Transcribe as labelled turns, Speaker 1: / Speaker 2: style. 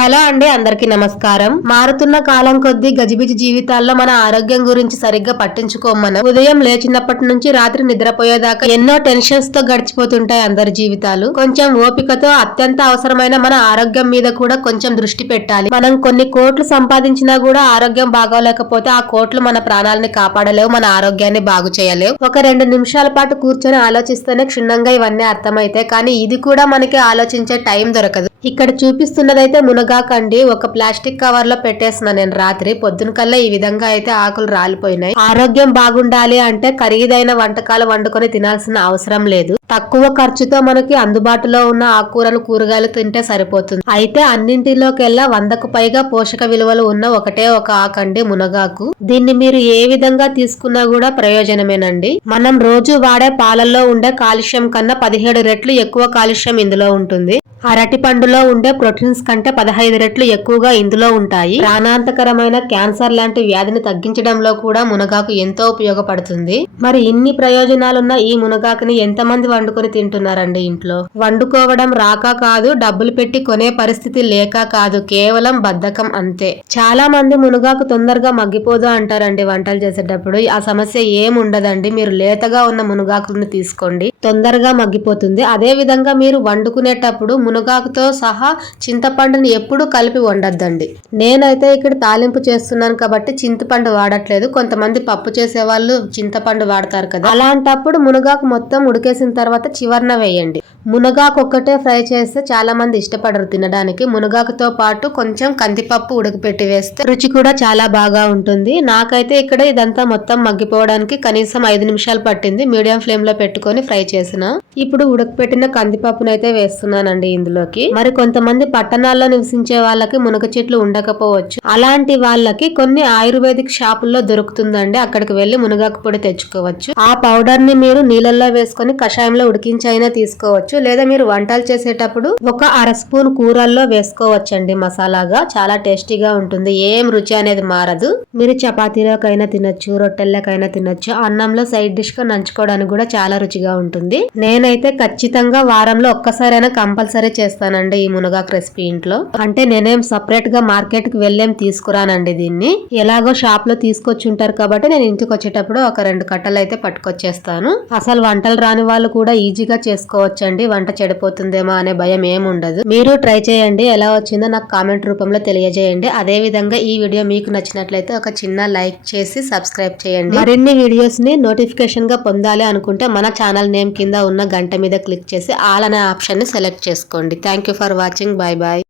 Speaker 1: Hello అండి అందరికి నమస్కారం. మారుతున్న కాలం కొద్దీ గజిబిజి జీవితాల్లో మన ఆరోగ్యం గురించి సరిగ్గా పట్టించుకోమనం. ఉదయం లేచినప్పటి నుంచి రాత్రి నిద్రపోయేదాకా ఎన్నో టెన్షన్స్తో గడిచిపోతుంటాయి అందరి జీవితాలు. కొంచెం ఓపికతో అత్యంత అవసరమైన మన ఆరోగ్యం మీద కూడా కొంచెం దృష్టి పెట్టాలి. మనం కొన్ని కోట్లు సంపాదించినా కూడా ఆరోగ్యం బాగోలేకపోతే ఆ కోట్లు మన ప్రాణాలని కాపాడలేవు మన ఆరోగ్యాన్ని బాగు చేయలేవు. ఒక రెండు నిమిషాల పాటు కూర్చొని ఆలోచిస్తేనే క్షుణ్ణంగా ఇవన్నీ అర్థమైతాయి. కానీ ఇది కూడా మనకి ఆలోచించే టైం దొరకదు. ఇక్కడ చూపిస్తున్నదైతే మునగాకండి ఒక ప్లాస్టిక్ కవర్లో పెట్టేసిన నేను రాత్రి. పొద్దున కల్లా ఈ విధంగా అయితే ఆకులు రాలిపోయినాయి. ఆరోగ్యం బాగుండాలి అంటే ఖరీదైన వంటకాలు వండుకొని తినాల్సిన అవసరం లేదు. తక్కువ ఖర్చుతో మనకి అందుబాటులో ఉన్న ఆకుకూరలు కూరగాయలు తింటే సరిపోతుంది. అయితే అన్నింటిలోకెల్లా వందకు పైగా పోషక విలువలు ఉన్న ఒకటే ఒక ఆకండి మునగాకు. దీన్ని మీరు ఏ విధంగా తీసుకున్నా కూడా ప్రయోజనమేనండి. మనం రోజు వాడే పాలల్లో ఉండే కాలుష్యం కన్నా పదిహేడు రెట్లు ఎక్కువ కాలుష్యం ఇందులో ఉంటుంది. అరటి పండులో ఉండే ప్రోటీన్స్ కంటే పదహైదు రెట్లు ఎక్కువగా ఇందులో ఉంటాయి. ప్రాణాంతకరమైన క్యాన్సర్ లాంటి వ్యాధిని తగ్గించడంలో కూడా మునగాకు ఎంతో ఉపయోగపడుతుంది. మరి ఇన్ని ప్రయోజనాలున్న ఈ మునగాకుని ఎంతమంది వండుకొని తింటున్నారండి ఇంట్లో? వండుకోవడం రాక కాదు డబ్బులు పెట్టి కొనే పరిస్థితి లేక కాదు కేవలం బద్ధకం అంతే. చాలా మంది మునగాకు తొందరగా మగ్గిపోదు అంటారండి వంటలు చేసేటప్పుడు. ఆ సమస్య ఏం ఉండదండి మీరు లేతగా ఉన్న మునగాకులను తీసుకోండి. తొందరగా మగ్గిపోతుంది. అదే విధంగా మీరు వండుకునేటప్పుడు మునగాకుతో సహా చింతపండుని ఎప్పుడు కలిపి వండొద్దండి. నేనైతే ఇక్కడ తాలింపు చేస్తున్నాను కాబట్టి చింతపండు వాడట్లేదు. కొంతమంది పప్పు చేసే వాళ్ళు చింతపండు వాడతారు కదా. అలాంటప్పుడు మునగాకు మొత్తం ఉడికేసిన తర్వాత చివరన వేయండి. మునగాకు ఒక్కటే ఫ్రై చేస్తే చాలా మంది ఇష్టపడరు తినడానికి. మునగాకుతో పాటు కొంచెం కందిపప్పు ఉడకపెట్టి వేస్తే రుచి కూడా చాలా బాగా ఉంటుంది. నాకైతే ఇక్కడ ఇదంతా మొత్తం మగ్గిపోవడానికి కనీసం ఐదు నిమిషాలు పట్టింది. మీడియం ఫ్లేమ్లో పెట్టుకొని ఫ్రై చేసిన. ఇప్పుడు ఉడకపెట్టిన కందిపప్పునైతే వేస్తున్నానండి ఇందులోకి. మరి కొంతమంది పట్టణాల్లో నివసించే వాళ్ళకి మునగ చెట్లు ఉండకపోవచ్చు. అలాంటి వాళ్ళకి కొన్ని ఆయుర్వేదిక్ షాపుల్లో దొరుకుతుందండి. అక్కడికి వెళ్ళి మునగాకు పొడి తెచ్చుకోవచ్చు. ఆ పౌడర్ని మీరు నీళ్ళల్లో వేసుకొని కషాయంలో ఉడికించి అయినా తీసుకోవచ్చు. లేదా మీరు వంటలు చేసేటప్పుడు ఒక అర స్పూన్ కూరల్లో వేసుకోవచ్చండి మసాలాగా. చాలా టేస్టీగా ఉంటుంది. ఏం రుచి అనేది మారదు. మీరు చపాతీలోకైనా తినొచ్చు రొట్టెల్లోకైనా తినొచ్చు. అన్నంలో సైడ్ డిష్గా నంచుకోవడానికి కూడా చాలా రుచిగా ఉంటుంది. నేనైతే ఖచ్చితంగా వారంలో ఒక్కసారైనా కంపల్సరీ చేస్తానండి ఈ మునగాకు రెసిపీ ఇంట్లో. అంటే నేనేం సపరేట్గా మార్కెట్కి వెళ్ళేం తీసుకురానండి దీన్ని. ఎలాగో షాప్లో తీసుకొచ్చి ఉంటారు కాబట్టి నేను ఇంటికి వచ్చేటప్పుడు ఒక రెండు కట్టలు అయితే పట్టుకొచ్చేస్తాను. అసలు వంటలు రాని వాళ్ళు కూడా ఈజీగా చేసుకోవచ్చండి. వంట చెడిపోతుందేమో అనే భయం ఏముండదు. ఉండదు మీరు ట్రై చేయండి ఎలా వచ్చిందో నాకు కామెంట్ రూపంలో తెలియజేయండి. అదే విధంగా ఈ వీడియో మీకు నచ్చినట్లయితే ఒక చిన్న లైక్ చేసి సబ్స్క్రైబ్ చేయండి. మరిన్ని వీడియోస్ని నోటిఫికేషన్గా పొందాలి అనుకుంటే మన ఛానల్ నేమ్ కింద ఉన్న గంట మీద క్లిక్ చేసి ఆల్ అనే ఆప్షన్ని సెలెక్ట్ చేసుకోండి. Thank for watching bye bye